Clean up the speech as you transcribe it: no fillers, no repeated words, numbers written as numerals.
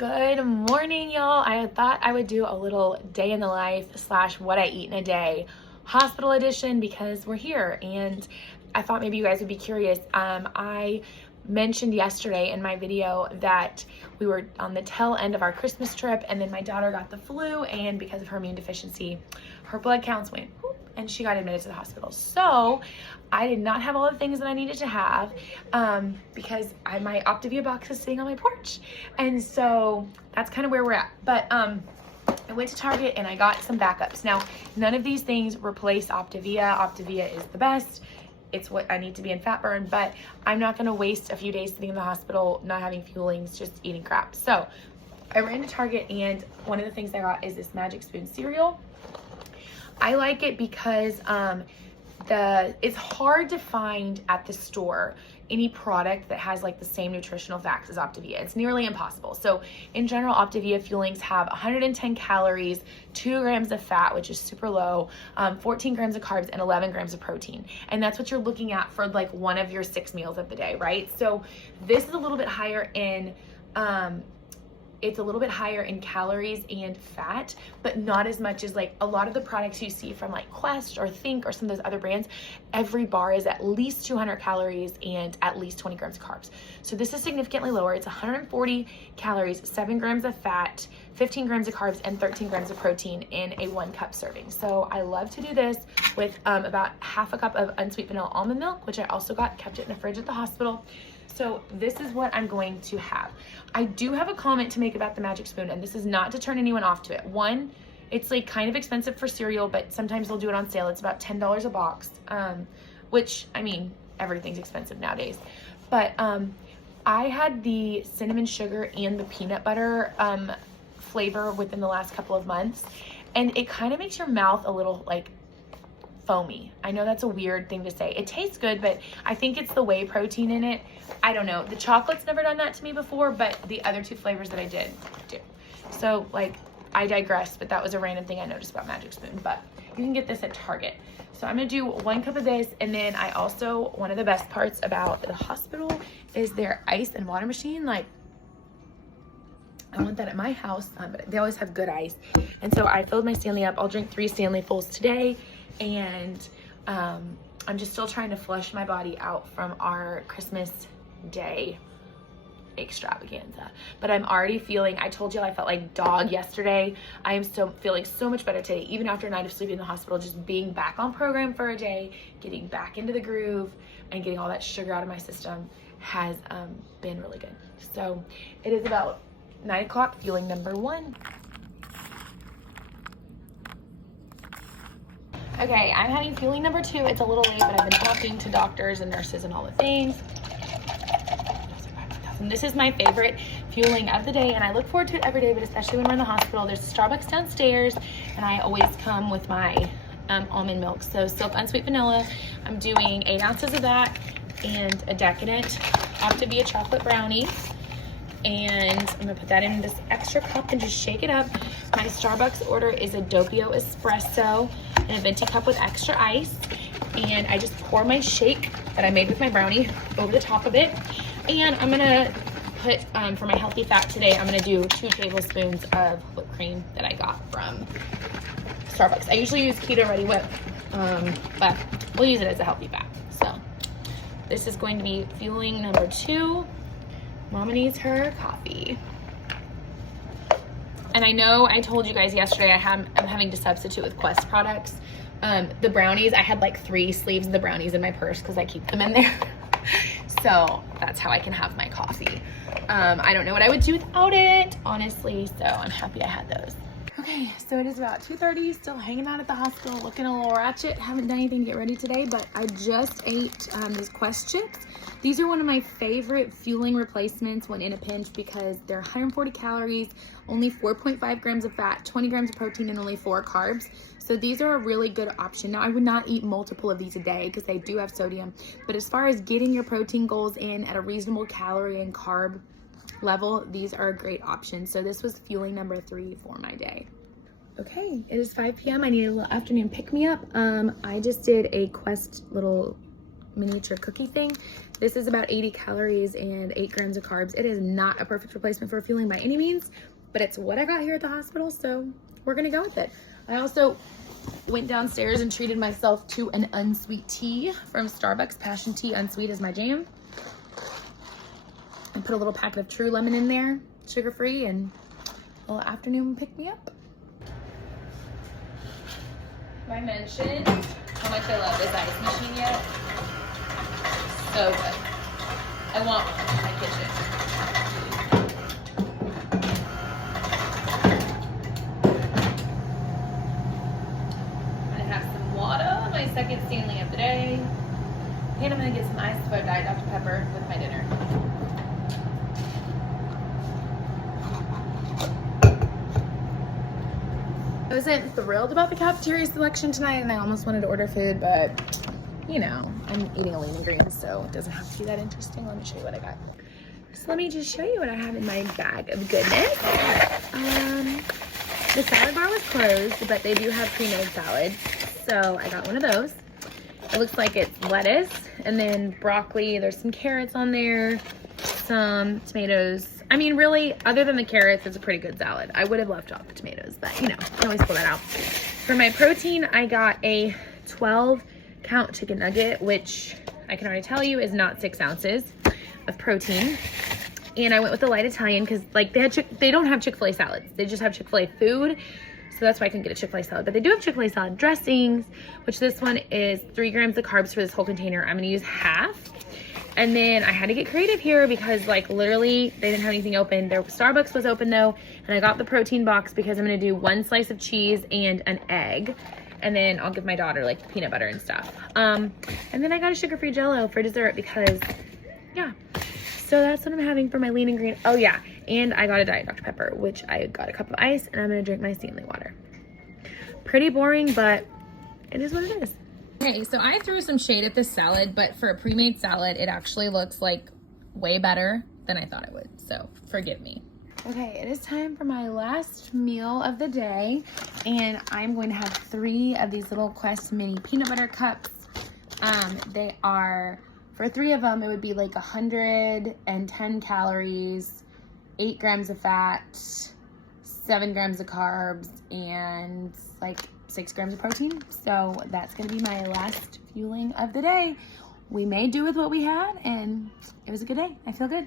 Good morning, y'all. I thought I would do a little day in the life / what I eat in a day hospital edition because we're here, and I thought maybe you guys would be curious. I mentioned yesterday in my video that we were on the tail end of our Christmas trip, and then my daughter got the flu, and because of her immune deficiency, her blood counts went whoop, and she got admitted to the hospital. So I did not have all the things that I needed to have because my Optavia box is sitting on my porch. And so that's kind of where we're at. But I went to Target and I got some backups. Now, none of these things replace Optavia. Optavia is the best. It's what I need to be in fat burn, but I'm not gonna waste a few days sitting in the hospital, not having fuelings, just eating crap. So I ran to Target, and one of the things I got is this Magic Spoon cereal. I like it because it's hard to find at the store any product that has like the same nutritional facts as Optavia. It's nearly impossible. So in general, Optavia fuelings have 110 calories, 2 grams of fat, which is super low, 14 grams of carbs, and 11 grams of protein. And that's what you're looking at for like one of your 6 meals of the day, right? So this is a little bit higher in it's a little bit higher in calories and fat, but not as much as like a lot of the products you see from like Quest or Think or some of those other brands. Every bar is at least 200 calories and at least 20 grams of carbs. So this is significantly lower. It's 140 calories, 7 grams of fat, 15 grams of carbs, and 13 grams of protein in a 1 cup serving. So I love to do this with about half a cup of unsweet vanilla almond milk, which I also kept it in the fridge at the hospital. So this is what I'm going to have. I do have a comment to make about the Magic Spoon, and this is not to turn anyone off to it. One, it's like kind of expensive for cereal, but sometimes they'll do it on sale. It's about $10 a box, which, I mean, everything's expensive nowadays. But I had the cinnamon sugar and the peanut butter flavor within the last couple of months, and it kind of makes your mouth a little like foamy. I know that's a weird thing to say. It tastes good, but I think it's the whey protein in it. I don't know. The chocolate's never done that to me before, but the other 2 flavors that I did do. So like, I digress, but that was a random thing I noticed about Magic Spoon. But you can get this at Target. So I'm gonna do 1 cup of this, and then I also, one of the best parts about the hospital is their ice and water machine. Like, I want that at my house, but they always have good ice. And so I filled my Stanley up. I'll drink 3 Stanley fulls today. And I'm just still trying to flush my body out from our Christmas Day extravaganza. But I'm already feeling, I told you I felt like dog yesterday. I am still feeling so much better today, even after a night of sleeping in the hospital. Just being back on program for a day, getting back into the groove, and getting all that sugar out of my system has been really good. So it is about 9 o'clock, fueling number 1. Okay, I'm having fueling number 2. It's a little late, but I've been talking to doctors and nurses and all the things. And this is my favorite fueling of the day, and I look forward to it every day, but especially when we're in the hospital. There's a Starbucks downstairs, and I always come with my almond milk. So Silk Unsweet Vanilla, I'm doing 8 ounces of that, and a Decadent Optavia chocolate brownie. And I'm gonna put that in this extra cup and just shake it up. My Starbucks order is a Doppio espresso in a venti cup with extra ice. And I just pour my shake that I made with my brownie over the top of it. And I'm gonna put, for my healthy fat today, I'm gonna do 2 tablespoons of whipped cream that I got from Starbucks. I usually use Keto Ready Whip, but we'll use it as a healthy fat. So this is going to be fueling number 2. Mama needs her coffee. And I know I told you guys yesterday I'm having to substitute with Quest products. The brownies, I had like 3 sleeves of the brownies in my purse because I keep them in there. So that's how I can have my coffee. I don't know what I would do without it, honestly. So I'm happy I had those. Okay, so it is about 2:30, still hanging out at the hospital, looking a little ratchet. Haven't done anything to get ready today, but I just ate these Quest chips. These are one of my favorite fueling replacements when in a pinch because they're 140 calories, only 4.5 grams of fat, 20 grams of protein, and only 4 carbs. So these are a really good option. Now, I would not eat multiple of these a day because they do have sodium, but as far as getting your protein goals in at a reasonable calorie and carb level, these are a great option. So this was fueling number 3 for my day. Okay, it is 5 p.m. I need a little afternoon pick-me-up. I just did a Quest little miniature cookie thing. This is about 80 calories and 8 grams of carbs. It is not a perfect replacement for fueling by any means, but it's what I got here at the hospital, so we're gonna go with it. I also went downstairs and treated myself to an unsweet tea from Starbucks. Passion tea, unsweet is my jam. I put a little packet of True Lemon in there, sugar-free, and a little afternoon pick me up. Have I mentioned how much I love this ice machine yet? So good. I want one in my kitchen. I'm gonna have some water, my second Stanley of the day. And I'm gonna get some ice for Diet Dr. Pepper with my dinner. I wasn't thrilled about the cafeteria selection tonight, and I almost wanted to order food, but you know, I'm eating a lean ingredient, so it doesn't have to be that interesting. Let me show you what I got. So let me just show you what I have in my bag of goodness. The salad bar was closed, but they do have pre-made salads, so I got one of those. It looks like it's lettuce and then broccoli. There's some carrots on there, some tomatoes. I mean, really, other than the carrots, it's a pretty good salad. I would have left off the tomatoes, but you know, you can always pull that out. For my protein, I got a 12-count chicken nugget, which I can already tell you is not 6 ounces of protein. And I went with the light Italian because like they don't have Chick-fil-A salads. They just have Chick-fil-A food. So that's why I couldn't get a Chick-fil-A salad. But they do have Chick-fil-A salad dressings, which this one is 3 grams of carbs for this whole container. I'm gonna use half. And then I had to get creative here because like literally they didn't have anything open. Their Starbucks was open though. And I got the protein box because I'm gonna do 1 slice of cheese and an egg. And then I'll give my daughter like peanut butter and stuff. And then I got a sugar-free Jell-O for dessert because, yeah. So that's what I'm having for my lean ingredient. Oh yeah, and I got a Diet Dr. Pepper, which I got a cup of ice, and I'm gonna drink my Stanley water. Pretty boring, but it is what it is. Okay, so I threw some shade at this salad, but for a pre-made salad, it actually looks like way better than I thought it would, so forgive me. Okay, it is time for my last meal of the day, and I'm going to have 3 of these little Quest mini peanut butter cups. They are, for 3 of them, it would be like 110 calories, 8 grams of fat, 7 grams of carbs, and like 6 grams of protein. So that's gonna be my last fueling of the day. We made do with what we had, and it was a good day. I feel good.